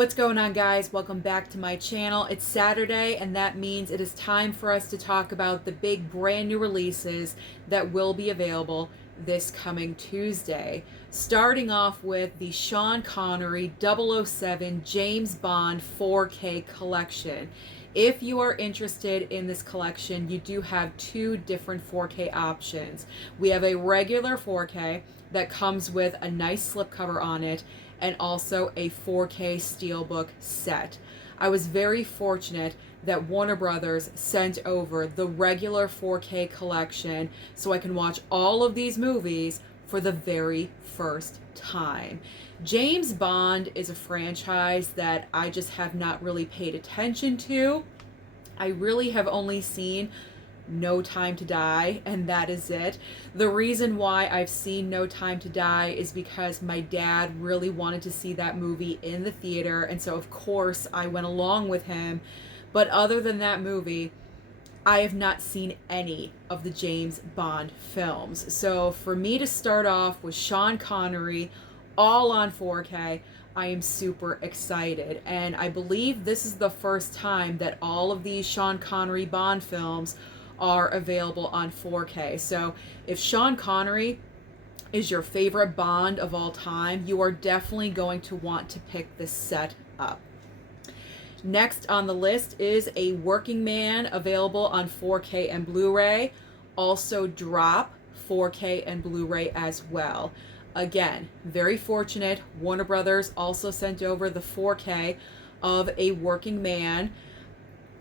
What's going on, guys? Welcome back to my channel. It's Saturday, and that means it is time for us to talk about the big brand new releases that will be available this coming Tuesday. Starting off with the Sean Connery 007 James Bond 4K collection. If you are interested in this collection, you do have two different 4K options. We have a regular 4K that comes with a nice slipcover on it, and also a 4K Steelbook set. I was very fortunate that Warner Brothers sent over the regular 4K collection so I can watch all of these movies for the very first time. James Bond is a franchise that I just have not really paid attention to. I really have only seen No Time to Die, and that is it. The reason why I've seen No Time to Die is because my dad really wanted to see that movie in the theater, and so of course I went along with him. But other than that movie, I have not seen any of the James Bond films. So for me to start off with Sean Connery all on 4K, I am super excited. And I believe this is the first time that all of these Sean Connery Bond films are available on 4K. So if Sean Connery is your favorite Bond of all time, you are definitely going to want to pick this set up. Next on the list is A Working Man, available on 4K and Blu-ray. Also Drop, 4K and Blu-ray as well. Again, very fortunate. Warner Brothers also sent over the 4K of A Working Man.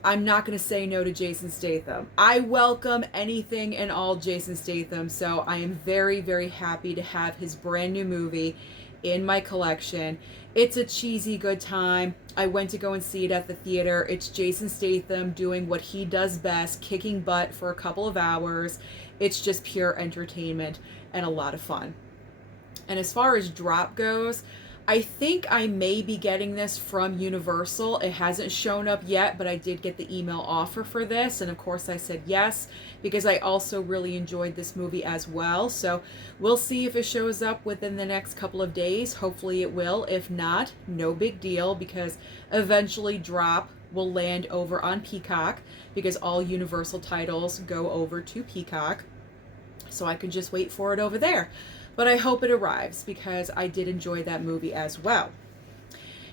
I'm not going to say no to Jason Statham. I welcome anything and all Jason Statham, so I am very, very happy to have his brand new movie in my collection. It's a cheesy good time. I went to go and see it at the theater. It's Jason Statham doing what he does best, kicking butt for a couple of hours. It's just pure entertainment and a lot of fun. And as far as Drop goes, I think I may be getting this from Universal. It hasn't shown up yet, but I did get the email offer for this, and of course I said yes, because I also really enjoyed this movie as well. So we'll see if it shows up within the next couple of days. Hopefully it will. If not, no big deal, because eventually Drop will land over on Peacock, because all Universal titles go over to Peacock. So I can just wait for it over there. But I hope it arrives, because I did enjoy that movie as well.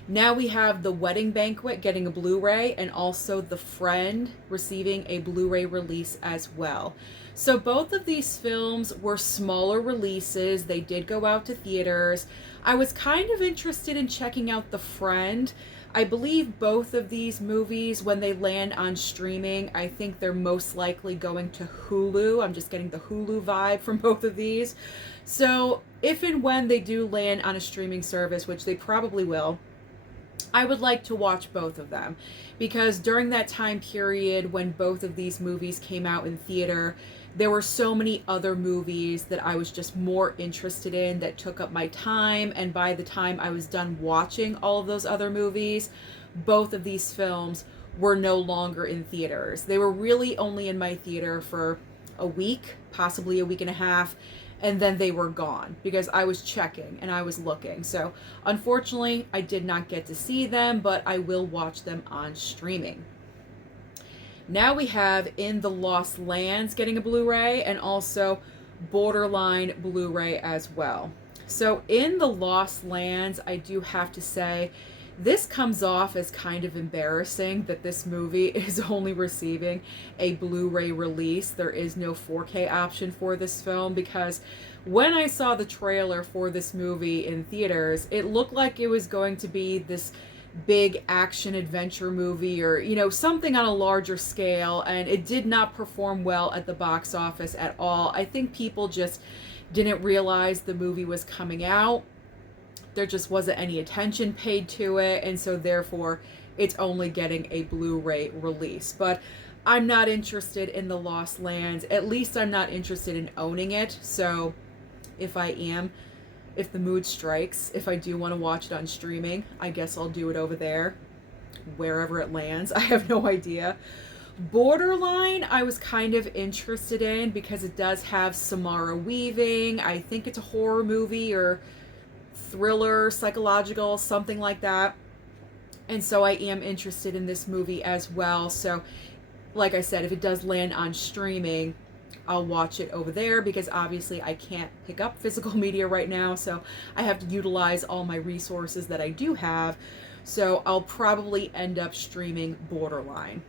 Now we have The Wedding Banquet getting a Blu-ray, and also The Friend receiving a Blu-ray release as well. So both of these films were smaller releases. They did go out to theaters. I was kind of interested in checking out The Friend. I believe both of these movies, when they land on streaming, I think they're most likely going to Hulu. I'm just getting the Hulu vibe from both of these. So if and when they do land on a streaming service, which they probably will, I would like to watch both of them, because during that time period when both of these movies came out in theater, there were so many other movies that I was just more interested in that took up my time, and by the time I was done watching all of those other movies, both of these films were no longer in theaters. They were really only in my theater for a week, possibly a week and a half, and then they were gone because I was checking and I was looking. So unfortunately, I did not get to see them, but I will watch them on streaming. Now we have In the Lost Lands getting a Blu-ray, and also Borderline Blu-ray as well. So In the Lost Lands, I do have to say, this comes off as kind of embarrassing that this movie is only receiving a Blu-ray release. There is no 4K option for this film, because when I saw the trailer for this movie in theaters, it looked like it was going to be this big action adventure movie, or something on a larger scale, and it did not perform well at the box office at all. I think people just didn't realize the movie was coming out. There just wasn't any attention paid to it, and so therefore it's only getting a Blu-ray release. But I'm not interested in The Lost Lands. At least I'm not interested in owning it. So if the mood strikes, if I do want to watch it on streaming, I guess I'll do it over there, wherever it lands. I have no idea. Borderline, I was kind of interested in, because it does have Samara Weaving. I think it's a horror movie or thriller, psychological, something like that. And so I am interested in this movie as well. So, like I said, if it does land on streaming, I'll watch it over there, because obviously I can't pick up physical media right now. So I have to utilize all my resources that I do have. So I'll probably end up streaming Borderline.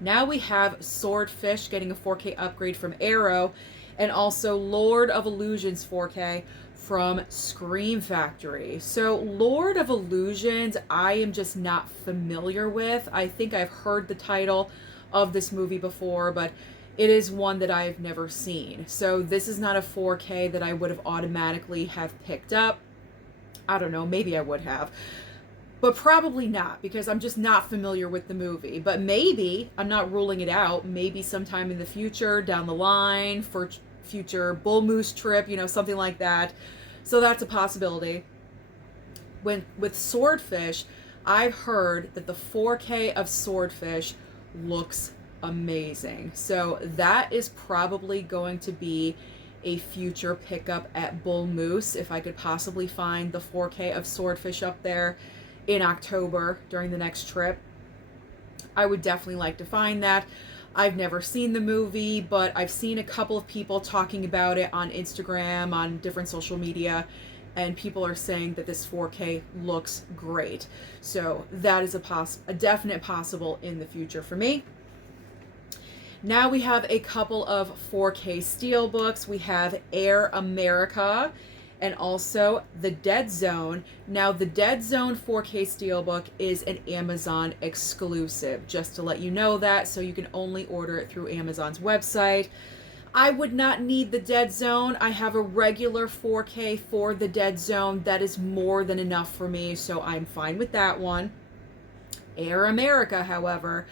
Now we have Swordfish getting a 4K upgrade from Arrow, and also Lord of Illusions 4K from Scream Factory. So Lord of Illusions, I am just not familiar with. I think I've heard the title of this movie before, but it is one that I've never seen. So this is not a 4K that I would have automatically have picked up. I don't know, maybe I would have. But probably not, because I'm just not familiar with the movie. But maybe, I'm not ruling it out, maybe sometime in the future, down the line, for future bull moose trip, something like that. So that's a possibility. With Swordfish, I've heard that the 4K of Swordfish looks amazing. So that is probably going to be a future pickup at Bull Moose, if I could possibly find the 4K of Swordfish up there in October during the next trip. I would definitely like to find that. I've never seen the movie, but I've seen a couple of people talking about it on Instagram, on different social media, and people are saying that this 4K looks great. So that is a definite possible in the future for me. Now we have a couple of 4K Steelbooks. We have Air America and also The Dead Zone. Now, The Dead Zone 4K Steelbook is an Amazon exclusive, just to let you know that, so you can only order it through Amazon's website. I would not need The Dead Zone. I have a regular 4K for The Dead Zone. That is more than enough for me, so I'm fine with that one. Air America, however,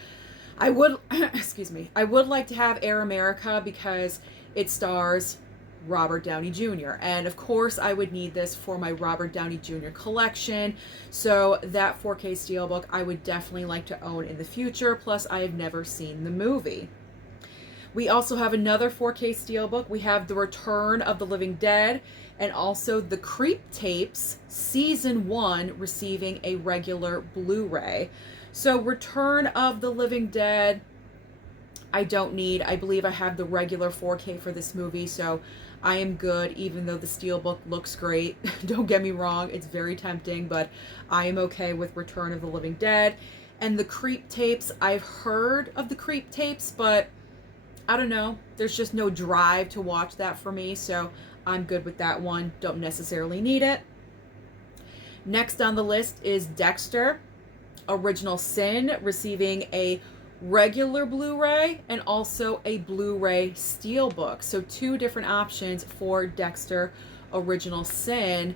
I would, excuse me, I would like to have Air America because it stars Robert Downey Jr. And of course I would need this for my Robert Downey Jr. collection. So that 4K Steelbook I would definitely like to own in the future. Plus I have never seen the movie. We also have another 4K Steelbook. We have The Return of the Living Dead and also The Creep Tapes Season 1 receiving a regular Blu-ray. So Return of the Living Dead, I don't need. I believe I have the regular 4K for this movie, so I am good, even though the Steelbook looks great. Don't get me wrong, it's very tempting, but I am okay with Return of the Living Dead. And The Creep Tapes, I've heard of The Creep Tapes, but I don't know. There's just no drive to watch that for me, so I'm good with that one. Don't necessarily need it. Next on the list is Dexter Original Sin, receiving a regular Blu-ray and also a Blu-ray Steelbook. So two different options for Dexter Original Sin.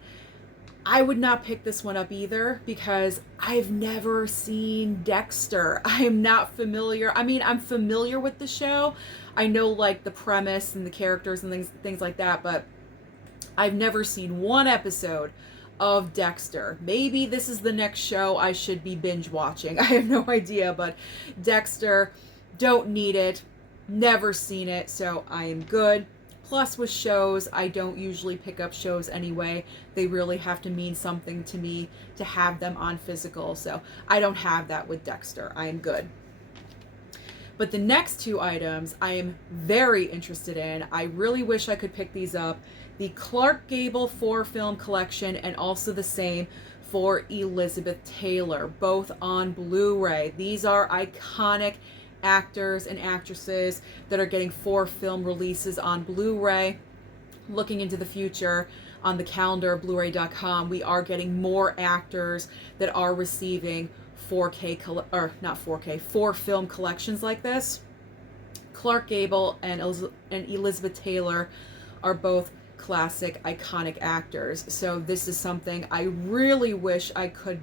I would not pick this one up either because I've never seen Dexter. I am not familiar. I mean, I'm familiar with the show. I know like the premise and the characters and things like that, but I've never seen one episode of Dexter. Maybe this is the next show I should be binge watching. I have no idea, but Dexter, don't need it, never seen it, so I am good. Plus with shows, I don't usually pick up shows anyway. They really have to mean something to me to have them on physical, so I don't have that with Dexter. I am good. But the next two items I am very interested in. I really wish I could pick these up. The Clark Gable 4-film collection and also the same for Elizabeth Taylor, both on Blu-ray. These are iconic actors and actresses that are getting 4-film releases on Blu-ray. Looking into the future on the calendar, blu-ray.com, we are getting more actors that are receiving 4-film collections like this. Clark Gable and Elizabeth Taylor are both classic, iconic actors. So this is something I really wish I could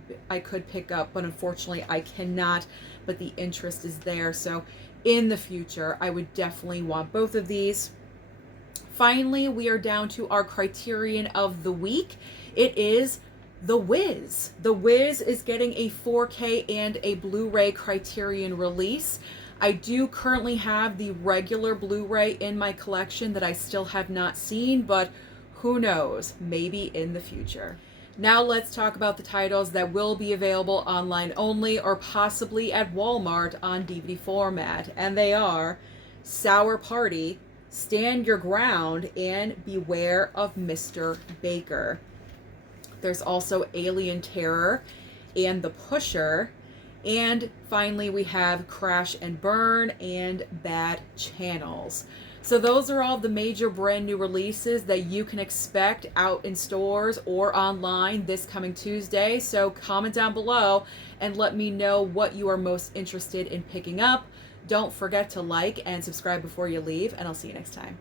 pick up, but unfortunately I cannot. But the interest is there. So in the future, I would definitely want both of these. Finally, we are down to our Criterion of the week. It is The Wiz. The Wiz is getting a 4K and a Blu-ray Criterion release. I do currently have the regular Blu-ray in my collection that I still have not seen, but who knows, maybe in the future. Now let's talk about the titles that will be available online only or possibly at Walmart on DVD format. And they are Sour Party, Stand Your Ground, and Beware of Mr. Baker. There's also Alien Terror and The Pusher. And finally, we have Crash and Burn and Bad Channels. So those are all the major brand new releases that you can expect out in stores or online this coming Tuesday. So comment down below and let me know what you are most interested in picking up. Don't forget to like and subscribe before you leave, and I'll see you next time.